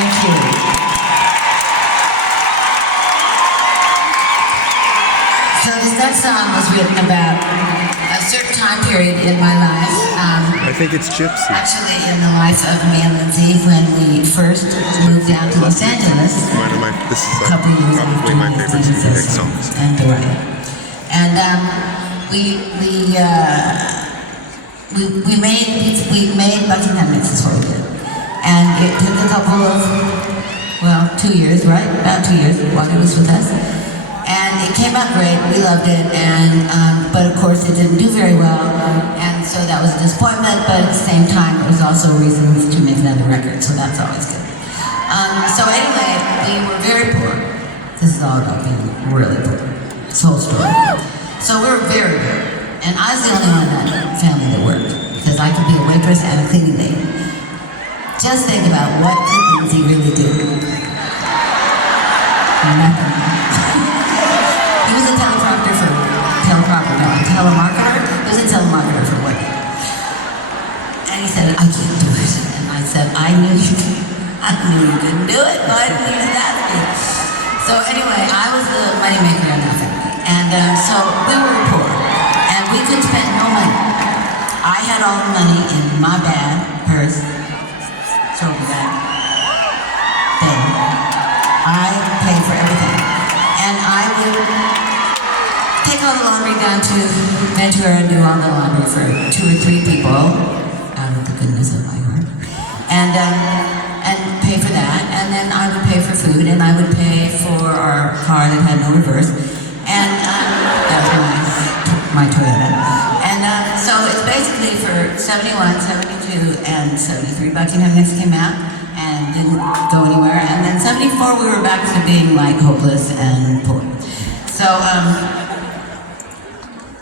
Thank you. So this next song was written about a certain time period in my life. I think it's Gypsy. Actually, in the life of me and Lindsay when we first moved down to Los Angeles. This is A couple years probably my favorite Stevie Nicks songs. And And we made Buckingham Nicks is what we did. And it took a couple of, 2 years, right? About 2 years while he was with us. And it came out great, we loved it, and but of course it didn't do very well, and so that was a disappointment, but at the same time it was also reasons to make another record, so that's always good. So anyway, we were very poor. This is all about being really poor. This whole story. So we were very poor, and I was the only one in that family that worked, because I could be a waitress and a cleaning lady. Just think about what could Lindsay really do. Nothing. He was a telemarketer. He was a telemarketer for work. And he said, I can't do it. And I said, I knew you couldn't do it. Why didn't you just ask me? So anyway, I was the moneymaker in that family. And so we were poor. And we could spend no money. I had all the money in my bag, purse, shoulder bag, thing. I paid for everything. And I would take all the laundry down to Ventura and do all the laundry for 2 or 3 people, out of the goodness of my heart, and pay for that. And then I would pay for food, and I would pay for our car that had no reverse, and that was my Toyota. And so it's basically for 71, 72, and 73. Buckingham Nicks came out and didn't go anywhere. And then 74, we were back to being like hopeless and poor. So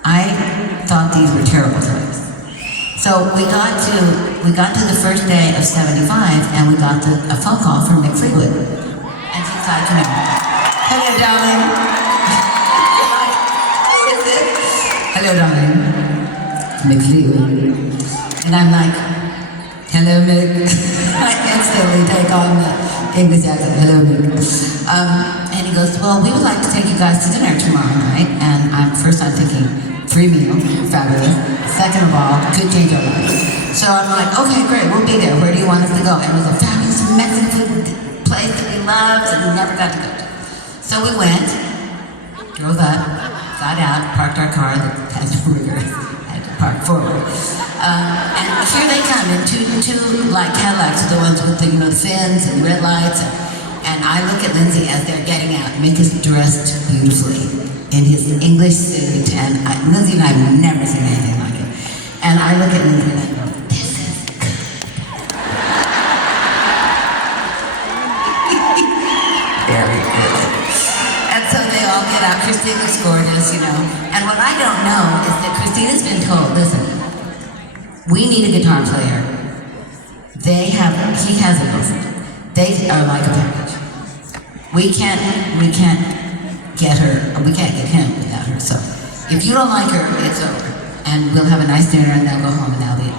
I thought these were terrible times. So we got to the first day of 75, and we got a phone call from Mick Fleetwood. And she's like, hello, darling. Who is it? Hello, darling. Mick Fleetwood. And I'm like, hello, Mick. I instantly take on the English accent. Hello, Mick. And he goes, well, we would like to take you guys to dinner tomorrow night. And I'm thinking, free meal, fabulous. Second of all, could change our lives. So I'm like, okay, great, we'll be there. Where do you want us to go? And it was a fabulous Mexican food place that we loved and we never got to go to. So we went, drove up, got out, parked our car, the had no rigor, had to park forward. And here they come in two like Cadillacs, the ones with the fins and red lights. And I look at Lindsay as they're getting out. Mick is dressed beautifully in his English suit, and Lindsay and I have never seen anything like it. And I look at Lindsay and I go, this is good. Very good. And so they all get out. Christina's gorgeous, And what I don't know is that Christina's been told, listen, we need a guitar player. He has a girlfriend. They are like a package. We can't get her, we can't get him without her. So if you don't like her, it's over. And we'll have a nice dinner and they'll go home and they'll leave.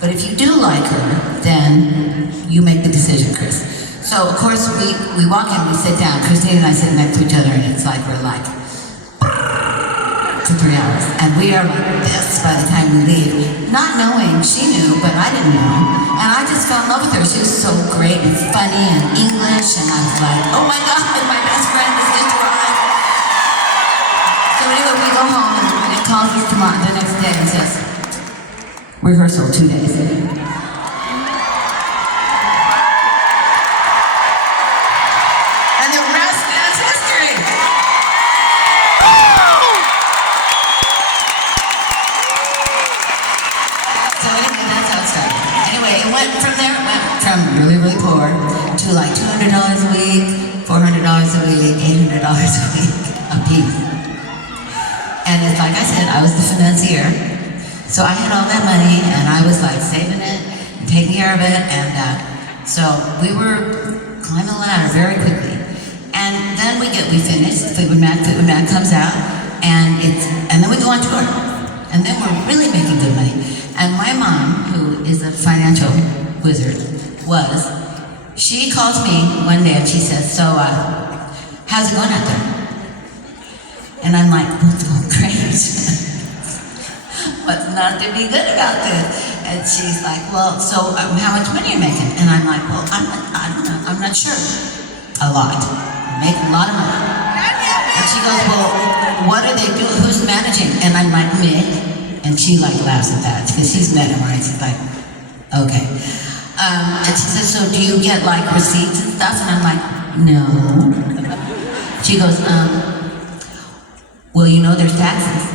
But if you do like her, then you make the decision, Chris. So of course we walk in, we sit down. Christine and I sit next to each other, and it's like we're like for 3 hours. And we are like this by the time we leave. Not knowing, she knew, but I didn't know. And I just fell in love with her. She was so great and funny and English, and I was like, oh my God, my best friend has just arrived. So anyway, we go home, and it calls us tomorrow, the next day, and says, rehearsal 2 days. And the rest is history. So anyway, that's how it started. Anyway, it went from really, really poor to like $200 a week, $400 a week, $800 a week a piece. And it's like I said, I was the financier. So I had all that money, and I was like saving it and taking care of it, and so we were climbing the ladder very quickly. And then we finished Fleetwood Mac comes out, and then we go on tour. And then we're really making good money. And my mom, who is a financial wizard, She calls me one day and she says, so, how's it going out there? And I'm like, well, it's going great. What's not to be good about this? And she's like, well, so how much money are you making? And I'm like, well, I'm not sure. A lot. I make a lot of money. And she goes, well, what are they doing? Who's managing? And I'm like, me. And she like laughs at that because she's met him, right? She's like, okay. And she says, so do you get like receipts and stuff? And I'm like, no. She goes, well, you know there's taxes.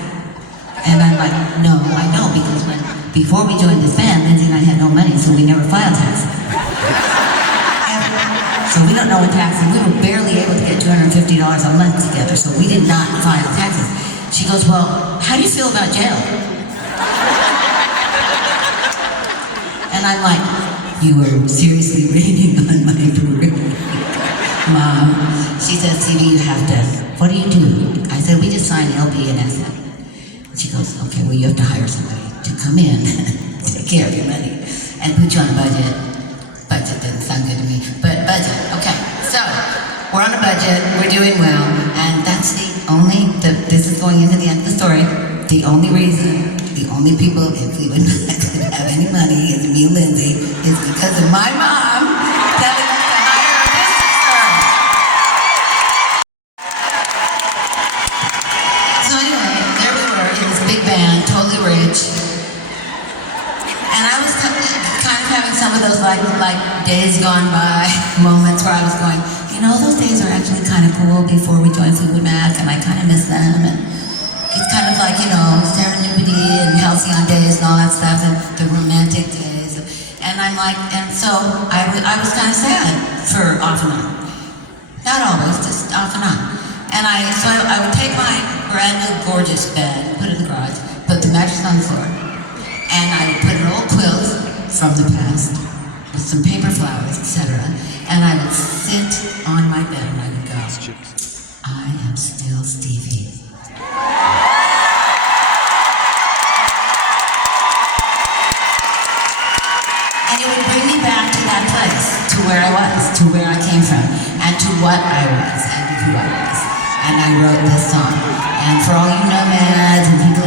And I'm like, no, I know, because before we joined this band, Lindsay and I had no money, so we never filed taxes. So we don't know what taxes, we were barely able to get $250 a month together, so we did not file taxes. She goes, well, how do you feel about jail? And I'm like, you were seriously raining on my parade. Mom, she says, Stevie, you have to, what do you do? I said, we just signed LP and SM. She goes, okay, well, you have to hire somebody to come in, take care of your money, and put you on a budget. Budget doesn't sound good to me, but budget, okay. So, we're on a budget, we're doing well, and that's this is going into the end of the story, the only reason, the only people in Fleetwood Mac could have any money is me and Lindsay, is because of my mom telling us to hire a business firm. So anyway, there we were in this big band, totally rich. And I was kind of having some of those like days gone by moments where I was going, you know, those days are actually kind of cool before we joined Fleetwood Mac, and I kind of miss them. And it's kind of like, you know, serendipity and halcyon days and all that stuff, and the romantic days. And I'm like, and so I was kind of sad for off and on. Not always, just off and on. And so I would take my brand new gorgeous bed, put it in the garage, put the mattress on the floor, and I would put an old quilt from the past with some paper flowers, etc. And I would sit on my bed and I would go, I am still Stevie. And it would bring me back to that place, to where I was, to where I came from, and to what I was, and who I was. And I wrote this song. And for all you nomads and people